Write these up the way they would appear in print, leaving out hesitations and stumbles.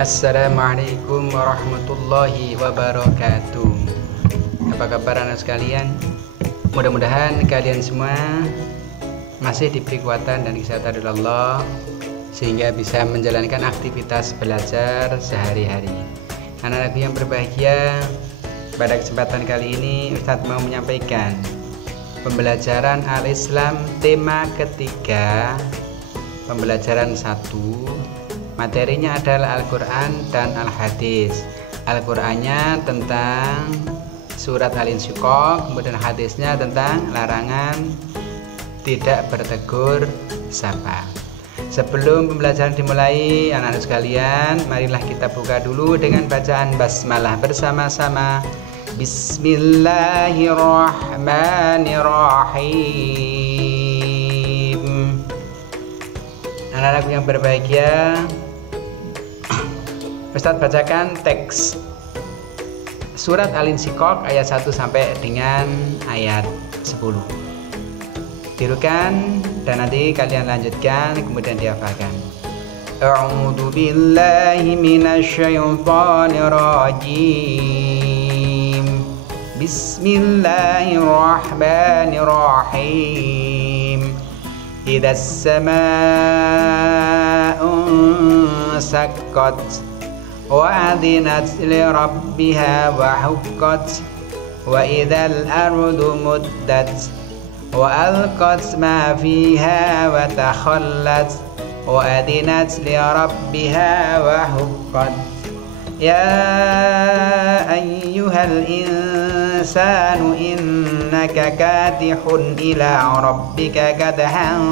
Assalamualaikum warahmatullahi wabarakatuh. Apa kabar anak sekalian? Mudah-mudahan kalian semua masih diberi kekuatan dan kesehatan dari Allah sehingga bisa menjalankan aktivitas belajar sehari-hari. Anak-anakku yang berbahagia, pada kesempatan kali ini Ustadz mau menyampaikan pembelajaran Al-Islam tema ketiga, pembelajaran 1. Materinya adalah Al-Quran dan Al-Hadis. Al-Qurannya tentang surat Al-Insyiqaq, kemudian hadisnya tentang larangan tidak bertegur sapa. Sebelum pembelajaran dimulai, anak-anak sekalian, marilah kita buka dulu dengan bacaan basmalah bersama-sama. Bismillahirrahmanirrahim. Anak-anak yang berbahagia, Ustadz bacakan teks surat Al-Insyiqaq ayat 1 sampai dengan ayat 10. Tirukan dan nanti kalian lanjutkan kemudian dihafalkan. A'udzu billahi minasyaitonir rajim. Bismillahirrahmanirrahim. Idzas samaa'u saqqat wa adinat li rabbiha wa huqqat wa idzal ardu muddat wa alqat ma fiha wa takhallat wa adinat li rabbiha wa huqqat. Ya ayyuhal insanu innaka katihun ila rabbika kadhan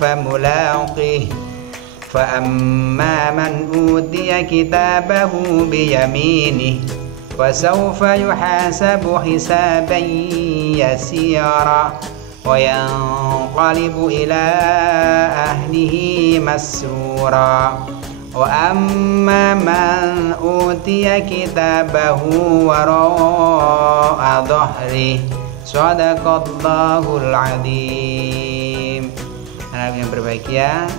famulaqih. فأما من أوتي كتابه بيمينه فسوف يحاسب حسابا يسيرا وينقلب إلى أهله مسرورا وأما من أوتي كتابه وراء ظهره صدق الله العظيم. Anak yang berbahagia,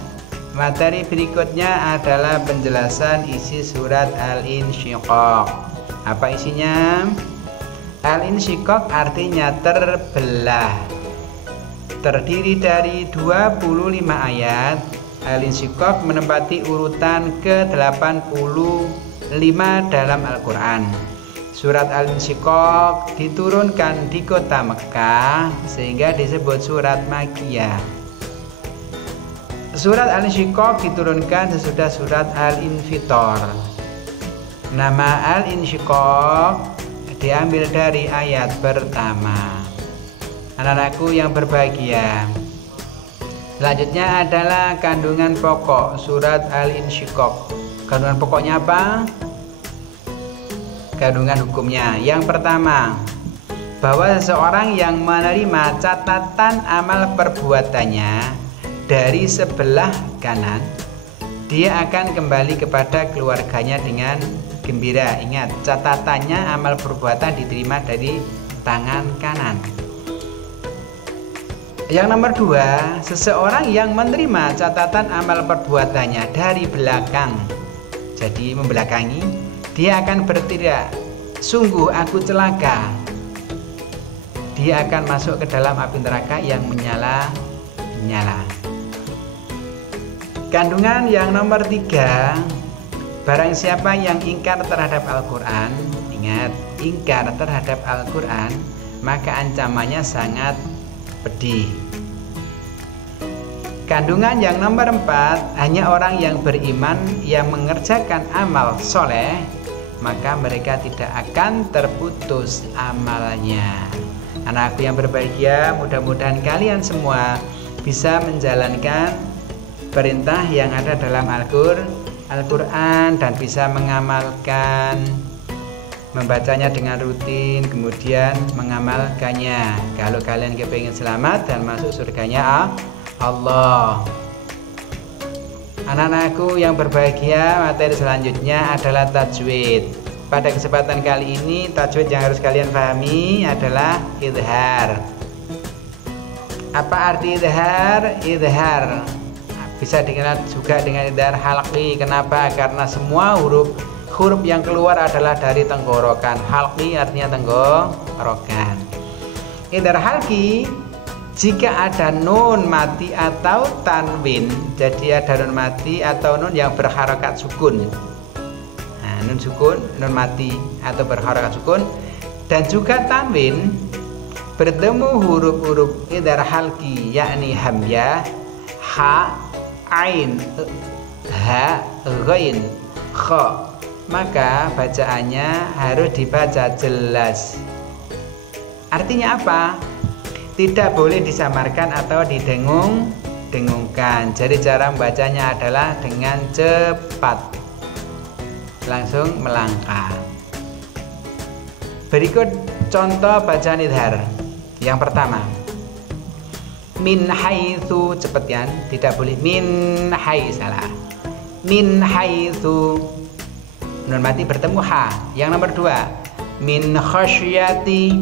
materi berikutnya adalah penjelasan isi surat Al-Insyiqaq. Apa isinya? Al-Insyiqaq artinya terbelah. Terdiri dari 25 ayat. Al-Insyiqaq menempati urutan ke-85 dalam Al-Quran. Surat Al-Insyiqaq diturunkan di kota Mekah sehingga disebut surat Makkiyah. Surat Al-Insyiqaq diturunkan sesudah surat Al-Infitor. Nama Al-Insyiqaq diambil dari ayat pertama. Anak-anakku yang berbahagia, selanjutnya adalah kandungan pokok surat Al-Insyiqaq. Kandungan pokoknya apa? Kandungan hukumnya. Yang pertama, bahwa seseorang yang menerima catatan amal perbuatannya dari sebelah kanan, dia akan kembali kepada keluarganya dengan gembira. Ingat, catatannya amal perbuatan diterima dari tangan kanan. Yang nomor 2, seseorang yang menerima catatan amal perbuatannya dari belakang, jadi membelakangi, dia akan berteriak, sungguh aku celaka. Dia akan masuk ke dalam api neraka yang menyala-nyala. Kandungan yang nomor 3, barang siapa yang ingkar terhadap Al-Quran, ingat, ingkar terhadap Al-Quran, maka ancamannya sangat pedih. Kandungan yang nomor 4, hanya orang yang beriman yang mengerjakan amal soleh, maka mereka tidak akan terputus amalnya. Anakku yang berbahagia, mudah-mudahan kalian semua bisa menjalankan perintah yang ada dalam Al-Quran dan bisa mengamalkan, membacanya dengan rutin, kemudian mengamalkannya. Kalau kalian kepingin selamat dan masuk surganya Allah. Anak-anakku yang berbahagia, materi selanjutnya adalah tajwid. Pada kesempatan kali ini, tajwid yang harus kalian pahami adalah idhar. Apa arti idhar? Idhar Bisa dikenal juga dengan idhar halqi. Kenapa? Karena semua huruf yang keluar adalah dari tenggorokan. Halqi artinya tenggorokan. Idhar halqi jika ada nun mati atau tanwin. Jadi ada nun mati atau nun yang berharokat sukun. Nah, nun sukun, nun mati atau berharokat sukun, dan juga tanwin, bertemu huruf-huruf idhar halqi yakni hamzah, ha, ain, ha, ghain, kha, maka bacaannya harus dibaca jelas. Artinya apa? Tidak boleh disamarkan atau didengung-dengungkan. Jadi cara membacanya adalah dengan cepat, langsung melangkah. Berikut contoh bacaan idhar. Yang pertama, min haitsu, cepet kan? Tidak boleh min hai, salah. Min haitsu, nun mati bertemu ha. Yang nomor dua, min khasyati,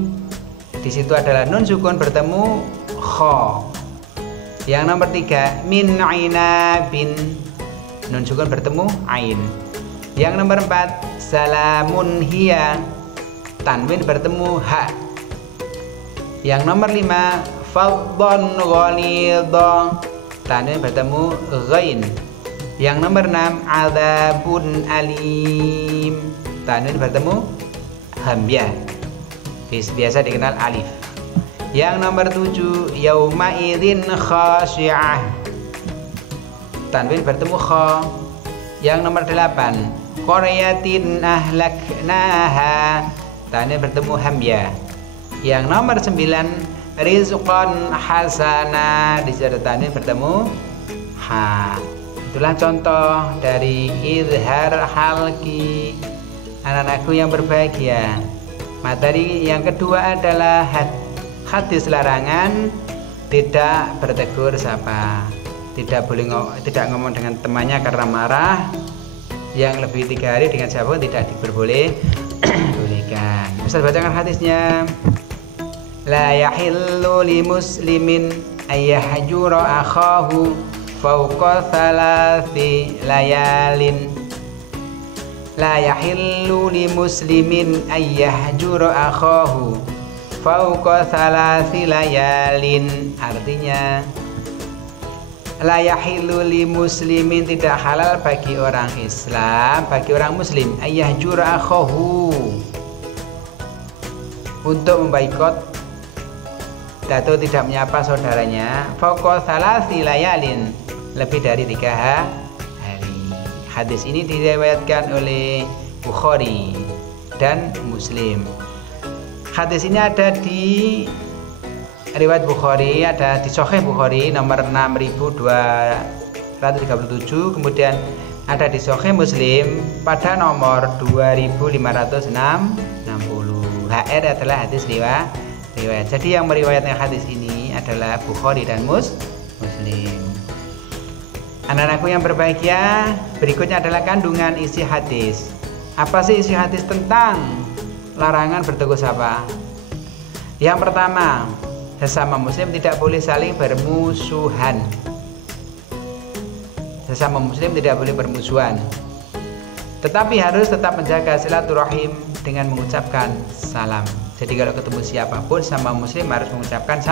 di situ adalah nun sukun bertemu kha. Yang nomor tiga, min ainabin, nun sukun bertemu ain. Yang nomor empat, salamun hiya, tanwin bertemu ha. Yang nomor lima, faddan ghalidha, tanwin bertemu ghain. Yang nomor enam, adzabun alim, tanwin bertemu hamzah, biasa dikenal alif. Yang nomor tujuh, yauma idzin khasyi'ah, tanwin bertemu kha. Yang nomor delapan, qaryatin ahlaknaha, tanwin bertemu hamzah. Yang nomor 9, rizqan hasana, di situ tanwin bertemu ha. Itulah contoh dari idhar halqi. Anak-anakku yang berbahagia, materi yang kedua adalah hadis larangan tidak bertegur sapa. Tidak boleh tidak ngomong dengan temannya karena marah. Yang lebih 3 hari dengan siapa tidak diperbolehkan. Ustaz bacakan hadisnya. La yahillu li muslimin ayyahjura akhahu fawqa thalathi layalin. La yahillu li muslimin ayyahjura akhahu fawqa thalathi layalin. Artinya, la yahillu li muslimin, tidak halal bagi orang Islam, bagi orang muslim, ayyahjura akhahu, untuk membaikot atau tidak menyapa saudaranya, fawqa thalathi layalin, lebih dari 3 hari. Hadis ini diriwayatkan oleh Bukhari dan Muslim. Hadis ini ada di riwayat Bukhari, ada di Sahih Bukhari nomor 6237, kemudian ada di Sahih Muslim pada nomor 2560. HR adalah hadis riwayat. Jadi yang meriwayatkan hadis ini adalah Bukhari dan Muslim. Anak-anakku yang berbahagia, berikutnya adalah kandungan isi hadis. Apa sih isi hadis tentang larangan bertegur sapa? Yang pertama, sesama muslim tidak boleh saling bermusuhan. Sesama muslim tidak boleh bermusuhan, tetapi harus tetap menjaga silaturahim dengan mengucapkan salam. Jadi kalau ketemu siapapun sama muslim harus mengucapkan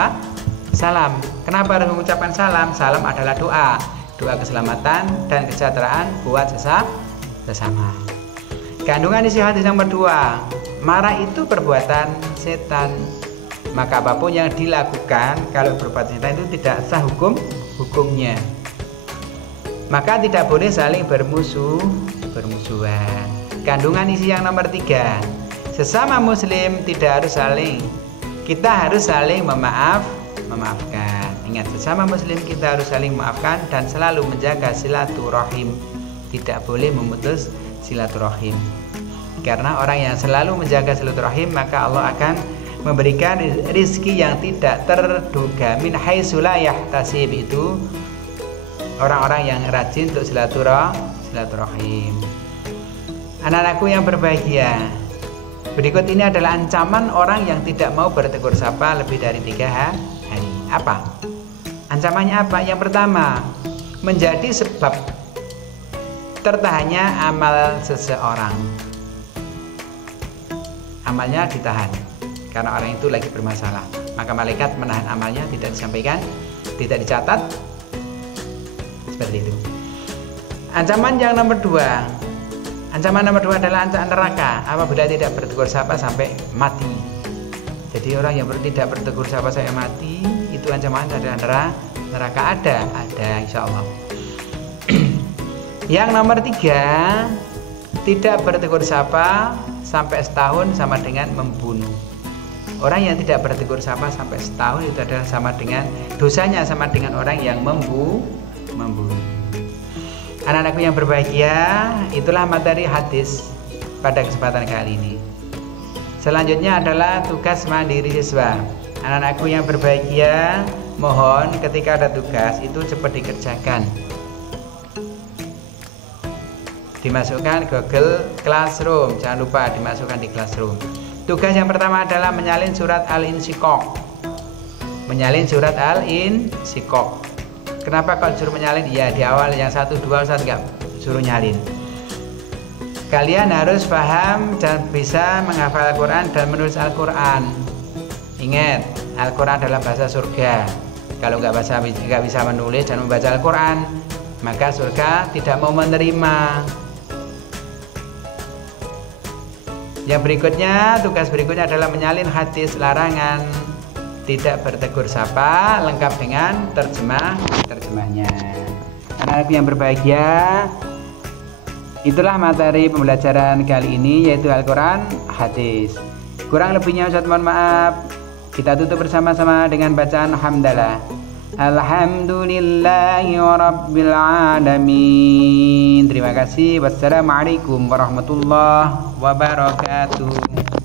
salam. Kenapa harus mengucapkan salam? Salam adalah doa keselamatan dan kesejahteraan buat sesama. Kandungan isi hadis nomor 2, marah itu perbuatan setan. Maka apapun yang dilakukan kalau perbuatan setan itu tidak sah hukumnya. Maka tidak boleh saling bermusuhan. Kandungan isi yang nomor 3, sesama muslim kita harus saling memaafkan. Ingat, sesama muslim kita harus saling memaafkan dan selalu menjaga silaturahim. Tidak boleh memutus silaturahim. Karena orang yang selalu menjaga silaturahim, maka Allah akan memberikan rizki yang tidak terduga. Min haitsu la yahtasib, itu orang-orang yang rajin untuk silaturahim. Anak-anakku yang berbahagia, berikut ini adalah ancaman orang yang tidak mau bertegur sapa lebih dari 3 hari. Apa? Ancamannya apa? Yang pertama, menjadi sebab tertahannya amal seseorang. Amalnya ditahan karena orang itu lagi bermasalah, maka malaikat menahan amalnya, tidak disampaikan, tidak dicatat. Seperti itu. Ancaman yang nomor 2. Ancaman nomor 2 adalah ancaman neraka apabila tidak bertegur sapa sampai mati. Jadi orang yang tidak bertegur sapa sampai mati, itu ancaman adalah neraka. Ada insya Allah. Yang nomor 3, tidak bertegur sapa sampai setahun sama dengan membunuh. Orang yang tidak bertegur sapa sampai setahun itu adalah sama dengan dosanya sama dengan orang yang membunuh. Anak-anakku yang berbahagia, itulah materi hadis pada kesempatan kali ini. Selanjutnya adalah tugas mandiri siswa. Anak-anakku yang berbahagia, mohon ketika ada tugas itu cepat dikerjakan. Dimasukkan Google Classroom, jangan lupa dimasukkan di Classroom. Tugas yang pertama adalah menyalin surat Al-Insyiqaq. Menyalin surat Al-Insyiqaq. Kenapa kau suruh menyalin? Ya di awal yang 1, 2 Ustaz enggak suruh nyalin. Kalian harus paham dan bisa menghafal Al-Quran dan menulis Al-Quran. Ingat, Al-Quran adalah bahasa surga. Kalau nggak bisa menulis dan membaca Al-Quran, maka surga tidak mau menerima. Yang berikutnya, tugas berikutnya adalah menyalin hadis larangan tidak bertegur sapa lengkap dengan terjemahnya. Anak-anak yang berbahagia, itulah materi pembelajaran kali ini, yaitu Al-Quran, hadis. Kurang lebihnya Ustaz mohon maaf. Kita tutup bersama-sama dengan bacaan hamdalah. Alhamdulillahi rabbil alamin. Terima kasih. Wassalamualaikum warahmatullahi wabarakatuh.